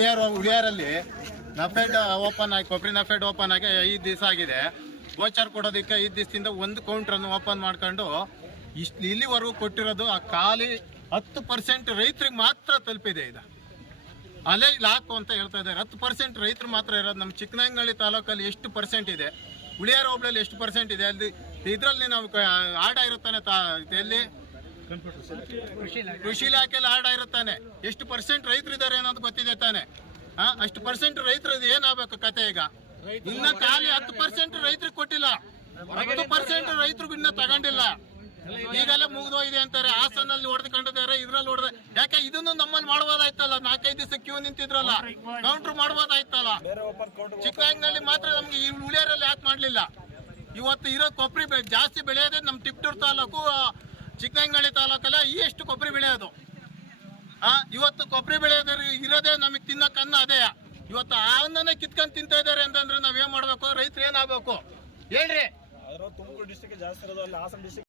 Huliyar ಉಳಿಯಾರಲ್ಲಿ NAFED open ಆಗಿ ಕೊಬ್ಬರಿ NAFED open ಆಗಿ ಐದು ದಿವಸ ಆಗಿದೆ. ಗೋಚರ್ ಕೊಡೋದಕ್ಕೆ ಐದು ದಿವಸದಿಂದ ಒಂದು ಕೌಂಟ್ರನ್ನು ಓಪನ್ ಮಾಡ್ಕೊಂಡು ಇಷ್ಟು ಇಲ್ಲಿವರೆಗೂ ಕೊಟ್ಟಿರೋದು ಆ ಖಾಲಿ ಹತ್ತು ಪರ್ಸೆಂಟ್ ರೈತರಿಗೆ ಮಾತ್ರ ತಲುಪಿದೆ ಇದು. ಅಲ್ಲೇ ಲಾಕು ಅಂತ ಹೇಳ್ತಾ ಇದ್ದಾರೆ. ಹತ್ತು ಪರ್ಸೆಂಟ್ ರೈತರು ಮಾತ್ರ ಇರೋದು. ನಮ್ಮ ಚಿಕ್ಕನಾಯಕನಹಳ್ಳಿ ತಾಲೂಕಲ್ಲಿ ಎಷ್ಟು ಪರ್ಸೆಂಟ್ ಇದೆ? ಉಳಿಯಾರ ಹೋಬಳಿಯಲ್ಲಿ ಎಷ್ಟು ಪರ್ಸೆಂಟ್ ಇದೆ? ಅಲ್ಲಿ ಇದರಲ್ಲಿ ನಾವು ಆಡ ಇರುತ್ತಾನೆ ತಾ ಎಲ್ಲಿ ಕೃಷಿ ಇಲಾಖೆಯಲ್ಲಿ ಲಾರ್ಡ್ ಆಗಿರುತ್ತಾನೆ ಎಷ್ಟು ಪರ್ಸೆಂಟ್ ರೈತರು ಇದ್ದಾರೆ ಅನ್ನೋದು ಗೊತ್ತಿದೆ ತಾನೆ. ಅಷ್ಟು ಪರ್ಸೆಂಟ್ ರೈತರು ಏನಾಗಬೇಕು ಕತೆ ಈಗ? ಇನ್ನ ಖಾಲಿ ಹತ್ತು ಪರ್ಸೆಂಟ್ ರೈತರಿಗೆ ಕೊಟ್ಟಿಲ್ಲ. ಹತ್ತು ಪರ್ಸೆಂಟ್ ರೈತರಿಗೂ ಇನ್ನ ತಗೊಂಡಿಲ್ಲ. ಈಗೆಲ್ಲ ಮುಗಿದೋಗಿದೆ ಅಂತಾರೆ. ಹಾಸನಲ್ಲಿ ಹೊಡೆದುಕೊಂಡಿದ್ದಾರೆ ಇದ್ರಲ್ಲಿ ಹೊಡೆದ ಯಾಕೆ ಇದನ್ನು ನಮ್ಮಲ್ಲಿ ಮಾಡ್ಬೋದಾಯ್ತಲ್ಲ? ನಾಲ್ಕೈದು ದಿವಸ ಕ್ಯೂ ನಿಂತಿದ್ರಲ್ಲ. ಕೌಂಟ್ರ್ ಮಾಡ್ಬೋದಾಯ್ತಲ್ಲ. ಚಿಕ್ಕನಾಯಕನಲ್ಲಿ ಮಾತ್ರ ನಮ್ಗೆ ಈ ಉಳಿಯರಲ್ಲಿ ಯಾಕೆ ಮಾಡ್ಲಿಲ್ಲ? ಇವತ್ತು ಇರೋ ಕೊಬ್ಬರಿ ಜಾಸ್ತಿ ಬೆಳೆಯೋದೇ ನಮ್ಮ ಟಿಪ್ಟೂರು ತಾಲೂಕು ಆ, ಚಿಕ್ಕನಾಯಕನಹಳ್ಳಿ ತಾಲೂಕಲ್ಲ ಈ ಎಷ್ಟು ಕೊಬ್ಬರಿ ಬೆಳೆಯೋದು ಆ ಇವತ್ತು ಕೊಬ್ಬರಿ ಬೆಳೆಯೋದ್ರ ಇರೋದೇ ನಮಗೆ ತಿನ್ನಕ್ಕೆ ಅನ್ನ ಅದೇ. ಇವತ್ತು ಆ ಅನ್ನನೇ ಕಿತ್ಕೊಂಡು ತಿಂತಾ ಇದ್ದಾರೆ ಅಂತಂದ್ರೆ ನಾವೇನ್ ಮಾಡ್ಬೇಕು? ರೈತರು ಏನಾಗಬೇಕು ಹೇಳ್ರಿ.